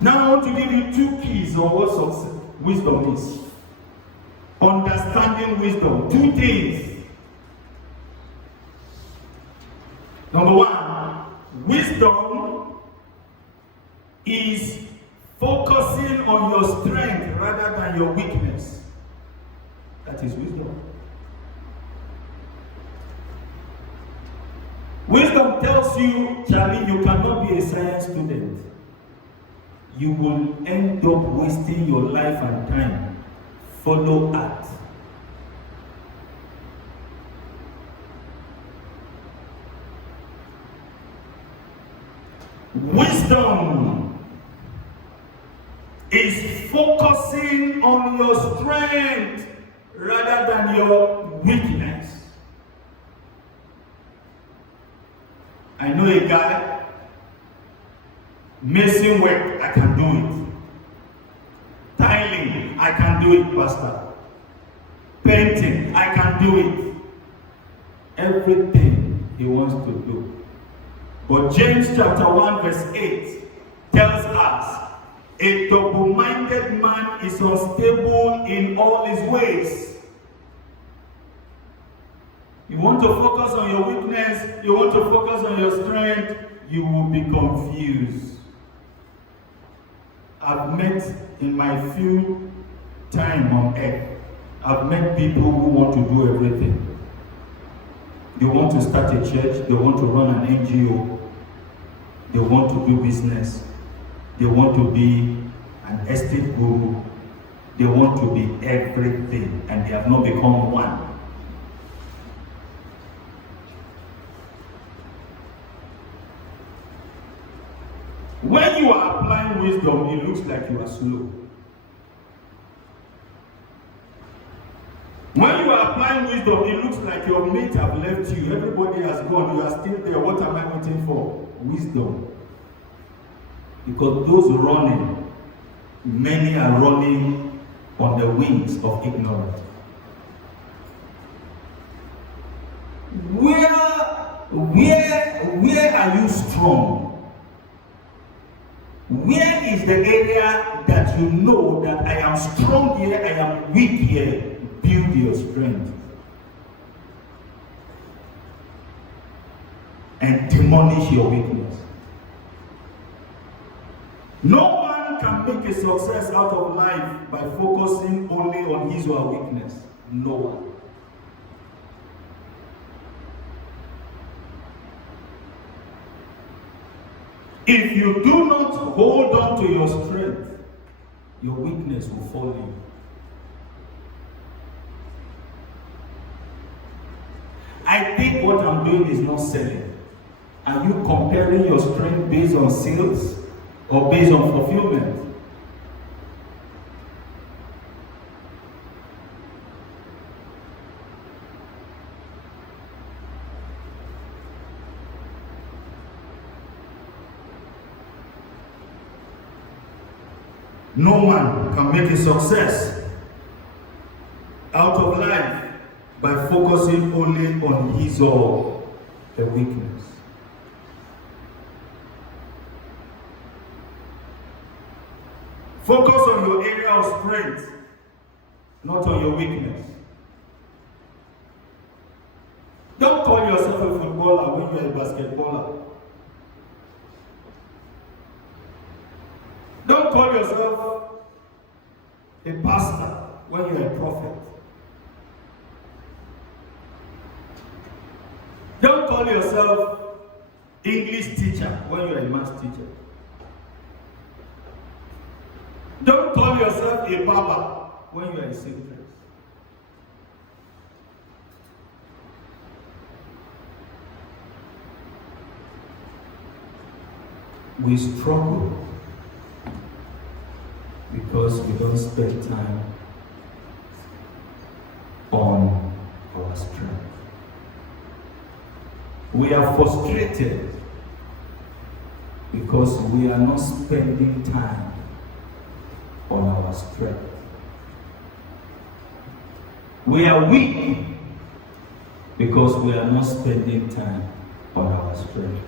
Now I want to give you two keys on what wisdom is. Understanding wisdom. Two things. Number one, wisdom is focusing on your strength rather than your weakness. That is wisdom. Wisdom tells you, Charlie, you cannot be a science student. You will end up wasting your life and time. Follow art. Wisdom is focusing on your strength rather than your weakness. I know a guy, mason work, I can do it. Tiling, I can do it, Pastor. Painting, I can do it. Everything he wants to do. But James chapter 1 verse 8 tells us, a double-minded man is unstable in all his ways. You want to focus on your weakness, you want to focus on your strength, you will be confused. I've met in my few time on earth, I've met people who want to do everything. They want to start a church, they want to run an NGO, they want to do business, they want to be an estate guru, they want to be everything, and they have not become one. When you are applying wisdom, it looks like you are slow. When you are applying wisdom, it looks like your mate have left you. Everybody has gone. You are still there. What am I waiting for? Wisdom. Because those running, many are running on the wings of ignorance. Where are you strong? Where is the area that you know that I am strong here, I am weak here? Build your strength. And demolish your weakness. No one can make a success out of life by focusing only on his or her weakness. No one. If you do not hold on to your strength, your weakness will follow you. I think what I'm doing is not selling. Are you comparing your strength based on sales or based on fulfillment? No man can make a success out of life by focusing only on his or her weakness. Focus on your area of strength, not on your weakness. Don't call yourself a footballer when you're a basketballer. Don't call yourself a pastor when you're a prophet. Don't call yourself English teacher when you're a math teacher. Don't call yourself a barber when you're a seamstress. We struggle because we don't spend time on our strength. We are frustrated because we are not spending time on our strength. We are weak because we are not spending time on our strength.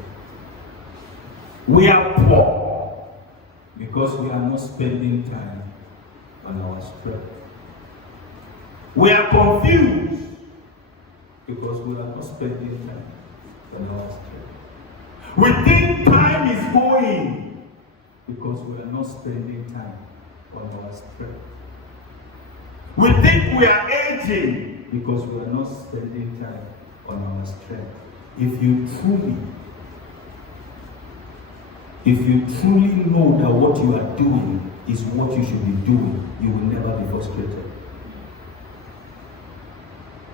We are poor Because we are not spending time on our strength. We are confused because we are not spending time on our strength. We think time is going because we are not spending time on our strength. We think we are aging because we are not spending time on our strength. If you truly know that what you are doing is what you should be doing, you will never be frustrated.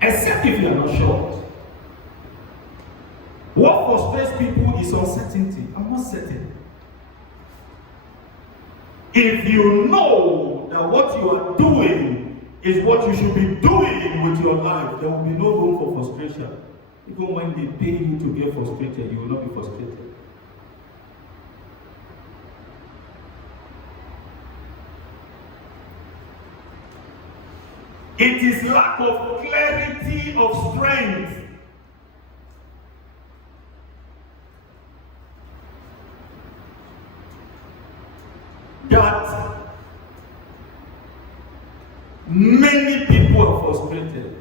Except if you are not sure. What frustrates people is uncertainty. I'm not certain. If you know that what you are doing is what you should be doing with your life, there will be no room for frustration. Even when they pay you to get frustrated, you will not be frustrated. It is lack of clarity of strength that many people are frustrated.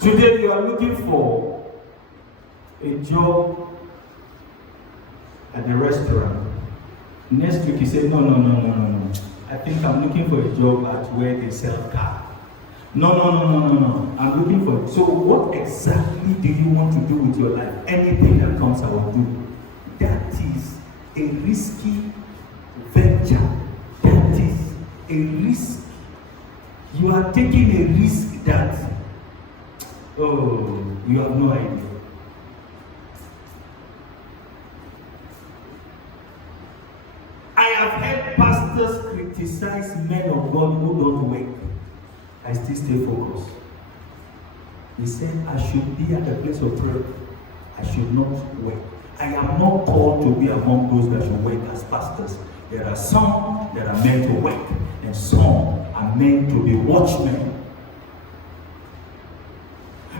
Today you are looking for a job at the restaurant. Next week you say, no. I think I'm looking for a job at where they sell car. No. I'm looking for it. So what exactly do you want to do with your life? Anything that comes, I will do. That is a risky venture. That is a risk. You are taking a risk that, you have no idea. I have heard pastors criticize men of God who don't work. I still stay focused. He said, I should be at the place of prayer. I should not work. I am not called to be among those that should work as pastors. There are some that are meant to work, and some are meant to be watchmen.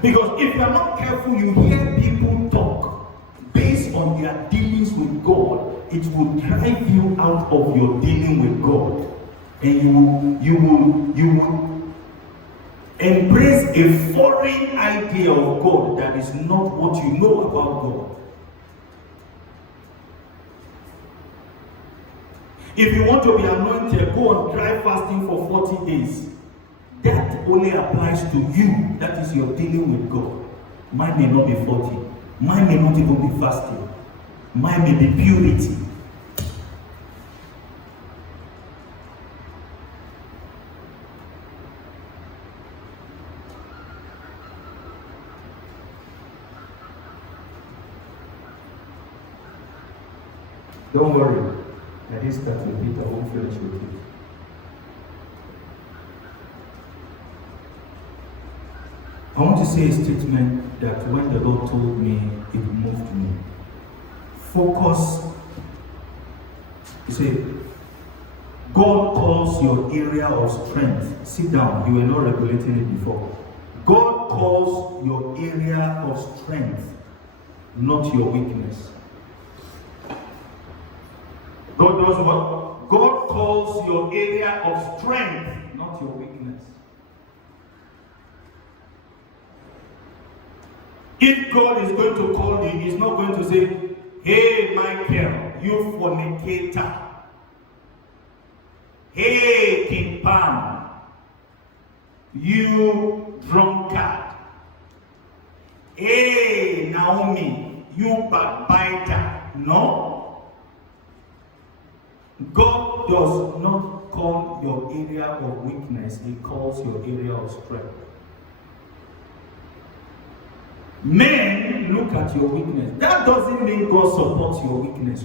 Because if you are not careful, you hear people talk based on their dealings with God. It will drive you out of your dealing with God, and you will embrace a foreign idea of God that is not what you know about God. If you want to be anointed, go on dry fasting for 40 days. That only applies to you. That is your dealing with God. Mine may not be 40. Mine may not even be fasting. Mine may be purity. Don't worry. I didn't start with it. I won't finish with it. I want to say a statement that when the Lord told me, it moved me. Focus. You see, God calls your area of strength. Sit down. You were not regulating it before. God calls your area of strength, not your weakness. God does what? God calls your area of strength, not your weakness. If God is going to call you, He's not going to say, hey, Michael, you fornicator. Hey, King Pan, you drunkard. Hey, Naomi, you backbiter. No. God does not call your area of weakness, He calls your area of strength. Men look at your weakness. That doesn't mean God supports your weakness.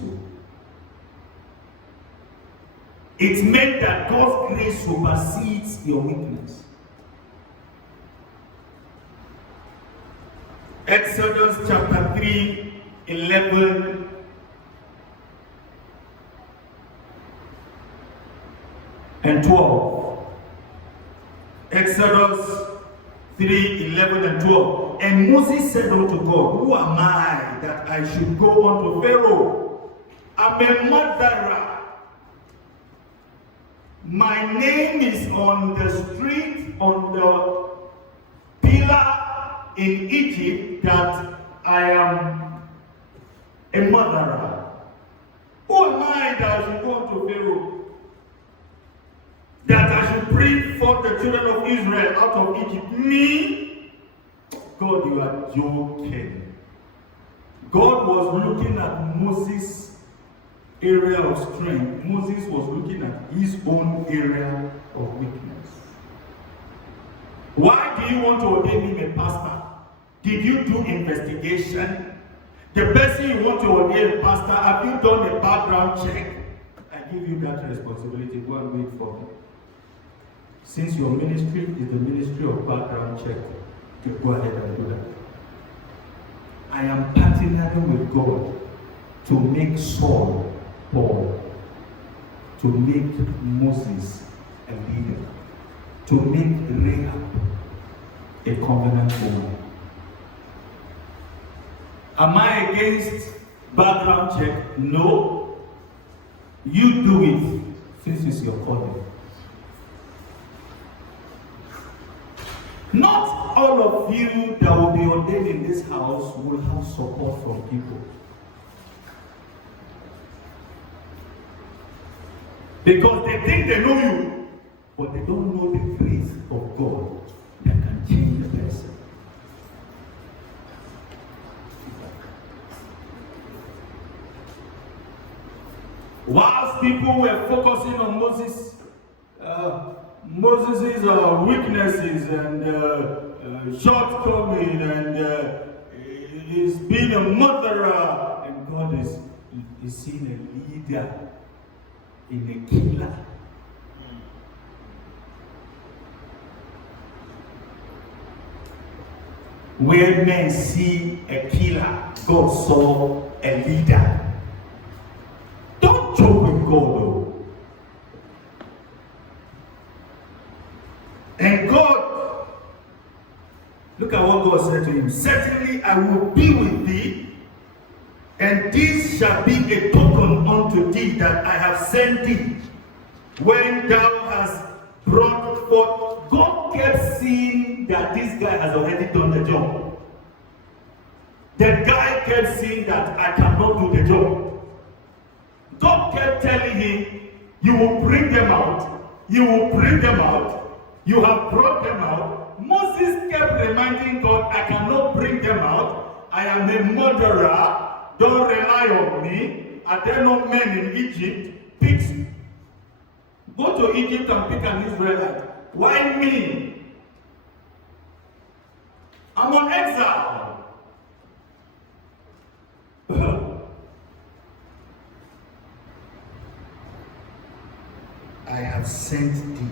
It meant that God's grace supersedes your weakness. Exodus chapter 3, 11 and 12. Exodus 3, 11 and 12. And Moses said unto God, who am I that I should go unto Pharaoh? I'm a murderer. My name is on the street, on the pillar in Egypt, that I am a murderer. Who am I that I should go to Pharaoh? That I should bring forth the children of Israel out of Egypt? Me? God, you are joking. God was looking at Moses' area of strength. Moses was looking at his own area of weakness. Why do you want to ordain him a pastor? Did you do investigation? The person you want to ordain a pastor, have you done a background check? I give you that responsibility. Go and wait for me. Since your ministry is the ministry of background check, you go ahead and do that. I am partnering with God to make Saul Paul, to make Moses a leader, to make Rahab a covenant woman. Am I against background check? No. You do it since it's your calling. Not all of you that will be ordained in this house will have support from people. Because they think they know you, but they don't know the grace of God that can change the person. Whilst people were focusing on Moses' weaknesses and shortcomings, and he's being a murderer, and God is seeing a leader in a killer. Where men see a killer, God saw a leader. Don't joke with God, though. And God, look at what God said to him. Certainly I will be with thee, and this shall be a token unto thee that I have sent thee. When thou hast brought forth, God kept seeing that this guy has already done the job. The guy kept seeing that I cannot do the job. God kept telling him, you will bring them out. You will bring them out. You have brought them out. Moses kept reminding God, I cannot bring them out. I am a murderer. Don't rely on me. Are there no men in Egypt? Pigs. Go to Egypt and pick an Israelite. Why me? I'm on exile. I have sent thee.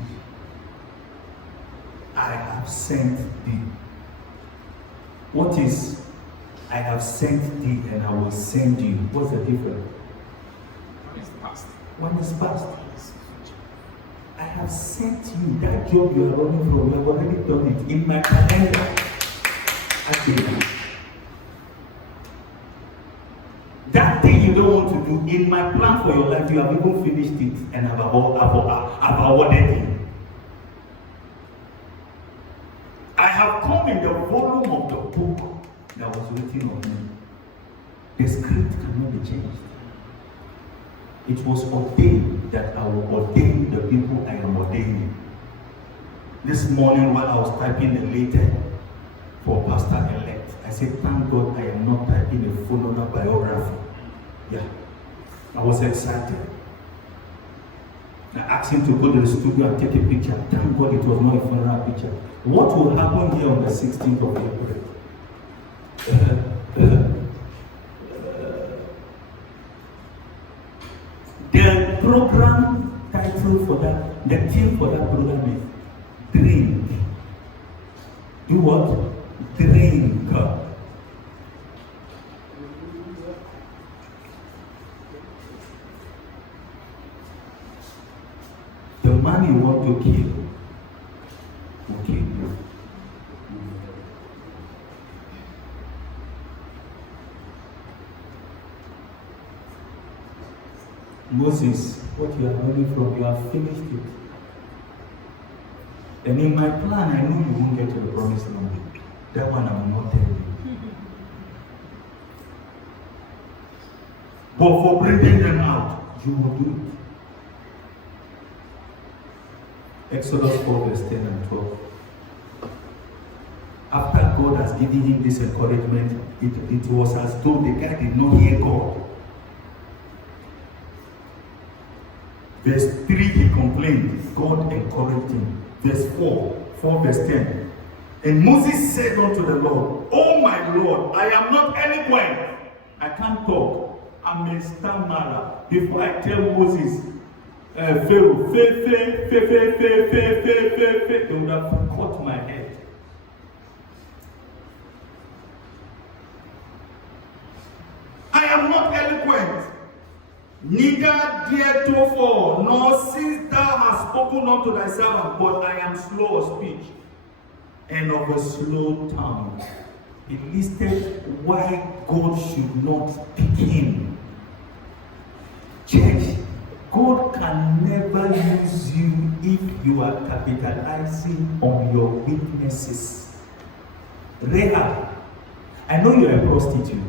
I have sent thee. What is I have sent thee and I will send you? What's the difference? One is past. One is past. I have sent you. That job you are running from, you have already done it in my calendar. Okay. That thing you don't want to do, in my plan for your life, you have even finished it and I've awarded you. I have come in the volume of the book that was written on me. The script cannot be changed. It was ordained that I will ordain the people I am ordaining. This morning while I was typing the letter for Pastor-elect, I said, thank God I am not typing a full biography. Yeah, I was excited. I asked him to go to the studio and take a picture. Thank God it was not a funeral picture. What will happen here on the 16th of April? The program title for that, the theme for that program is Drink. Do what? Drink. The man you want to kill will kill you. Moses, what you are running from, you have finished it. And in my plan, I know you won't get to the promised land. That one I will not tell you. But for bringing them out, you will do it. Exodus 4, verse 10 and 12. After God has given him this encouragement, it was as though the guy did not hear God. Verse 3, he complained. God encouraged him. Verse 4 verse 10. And Moses said unto the Lord, Oh my Lord, I am not eloquent. I can't talk. I'm a stammerer. Before I tell Moses, Pharaoh, they would have cut my head. I am not eloquent, neither heretofore, nor since thou hast spoken unto thy servant, but I am slow of speech and of a slow tongue. He listed why God should not pick him. Church, God can never use you if you are capitalizing on your weaknesses. Rahab, I know you are a prostitute,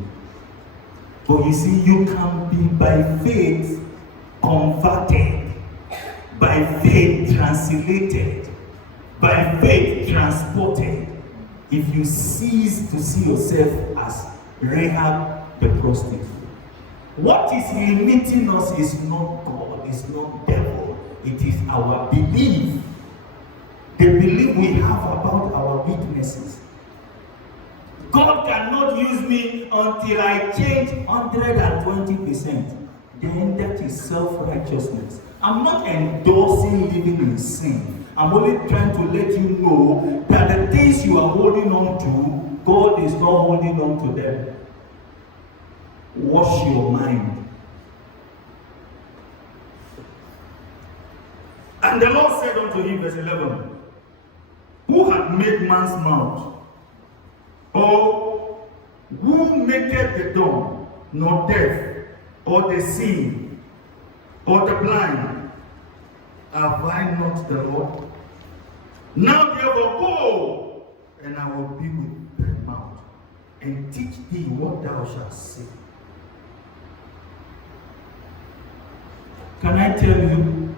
but you see, you can be by faith converted, by faith translated, by faith transported, if you cease to see yourself as Rahab the prostitute. What is limiting us is not God, it's not devil, it is our belief. The belief we have about our weaknesses. God cannot use me until I change 120%. Then that is self-righteousness. I'm not endorsing living in sin. I'm only trying to let you know that the things you are holding on to, God is not holding on to them. Wash your mind. And the Lord said unto him, verse 11, Who hath made man's mouth? Or who maketh the dumb, nor deaf, or the seeing, or the blind? Have I not the Lord? Now therefore go, and I will be with thy mouth, and teach thee what thou shalt say. Can I tell you,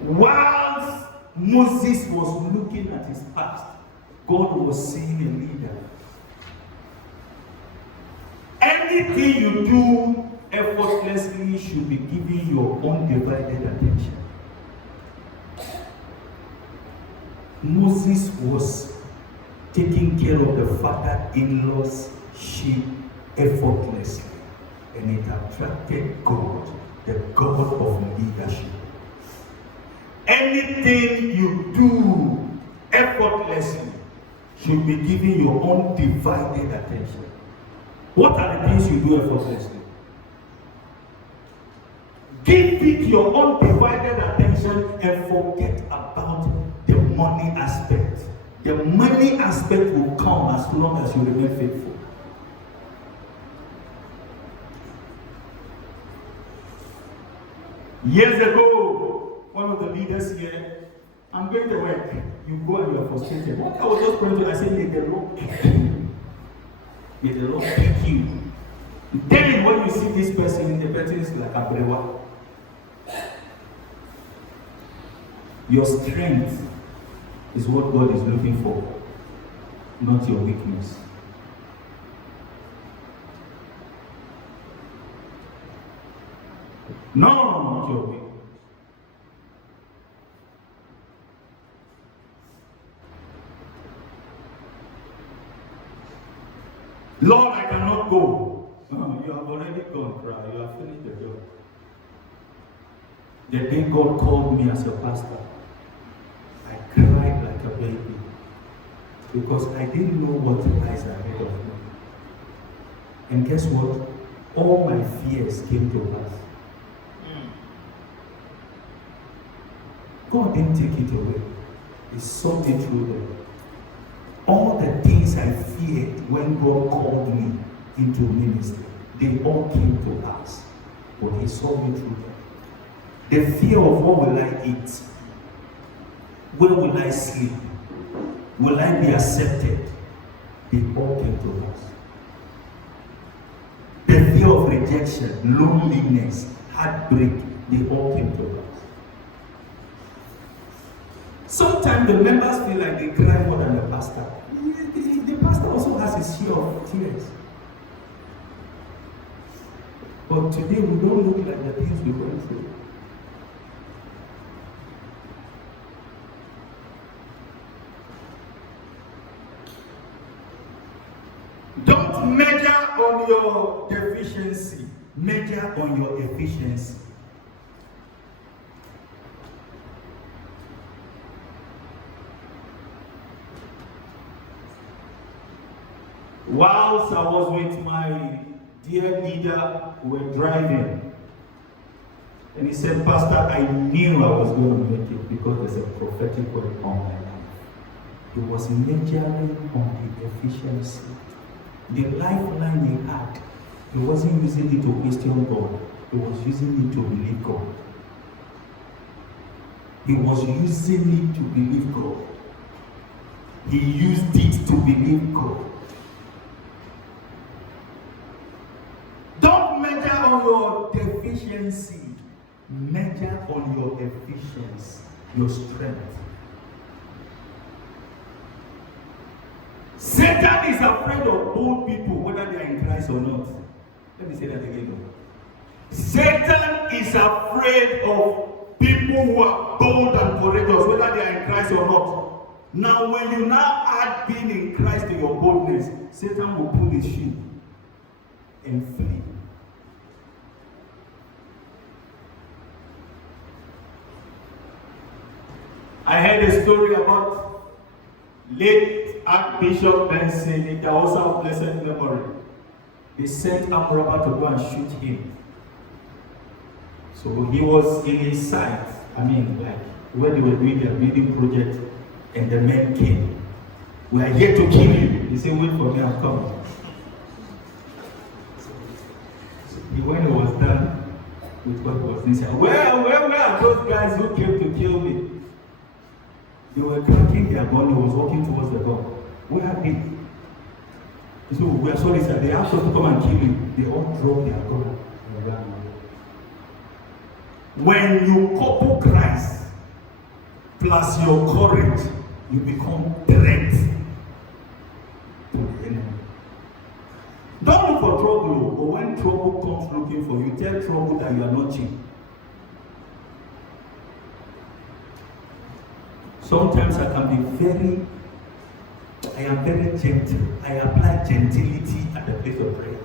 whilst Moses was looking at his past, God was seeing a leader. Anything you do effortlessly should be given your undivided attention. Moses was taking care of the father-in-law's sheep effortlessly, and it attracted God, the God of leadership. Anything you do effortlessly should be given your undivided attention. What are the things you do effortlessly? Give it your undivided attention and forget about the money aspect. The money aspect will come as long as you remain faithful. Years ago, one of the leaders here, I'm going to work. You go and you are frustrated. What I was just praying to, I said, may the Lord pick you. May the Lord pick you. Then when you see this person, the person is like a brewa. Your strength is what God is looking for, not your weakness. No, not your weakness. Lord, I cannot go. No, you have already gone, cry. You have finished the job. The day God called me as a pastor, I cried like a baby because I didn't know what lies ahead of me. And guess what? All my fears came to pass. God didn't take it away. He saw me through them. All the things I feared when God called me into ministry, they all came to pass. But He saw me through them. The fear of what will I eat? Where will I sleep? Will I be accepted? They all came to us. The fear of rejection, loneliness, heartbreak, they all came to us. Sometimes the members feel like they cry more than the pastor. The pastor also has his share of tears. But today we don't look like the things we went through. Don't measure on your deficiency, measure on your efficiency. Whilst I was with my dear leader, we were driving, and he said, Pastor, I knew I was going to make it because there's a prophetic word on my life. He was measuring on the efficiency. The lifeline he had, he wasn't using it to question God. He was using it to believe God. He was using it to believe God. He used it to believe God. Don't measure on your deficiency. Measure on your efficiency, your strength. Satan is afraid of bold people, whether they are in Christ or not. Let me say that again. Satan is afraid of people who are bold and courageous, whether they are in Christ or not. Now, when you now add being in Christ to your boldness, Satan will pull his shoe and flee. I heard a story about late Archbishop Benson, the also of blessed memory. They sent Amraba to go and shoot him. So he was in his sight, like where they were doing their building project, and the men came. We are here to kill you. He said, wait for me, I'm coming. So when he was done with what was inside, where are those guys who came to kill me? They were cracking their gun, he was walking towards the gun. Where are they? So we are sorry, sir. They asked us to come and kill him. They all dropped their gun and ran away. When you couple Christ plus your courage, you become threat to the enemy. Don't look for trouble, but when trouble comes looking for you, tell trouble that you are not cheap. Sometimes I am very gentle. I apply gentility at the place of prayer.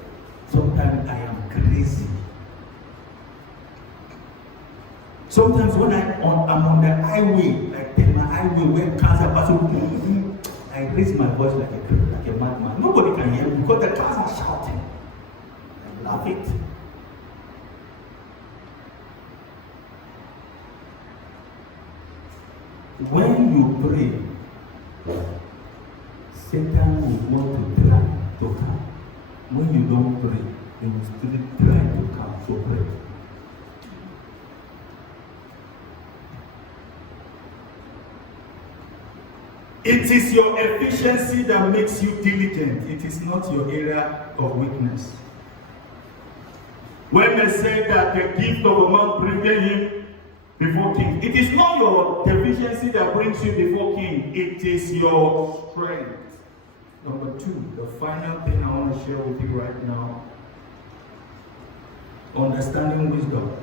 Sometimes I am crazy. Sometimes when I'm on the highway, like my highway where cars are passing, I raise my voice like a madman. Nobody can hear me because the cars are shouting. I love it. When you pray, Satan will want to try to come. When you don't pray, he will still try to come. So pray. It is your efficiency that makes you diligent. It is not your area of weakness. When they say that the gift of a man bringing him before king, it is not your deficiency that brings you before king. It is your strength. Number two, the final thing I want to share with you right now, understanding wisdom.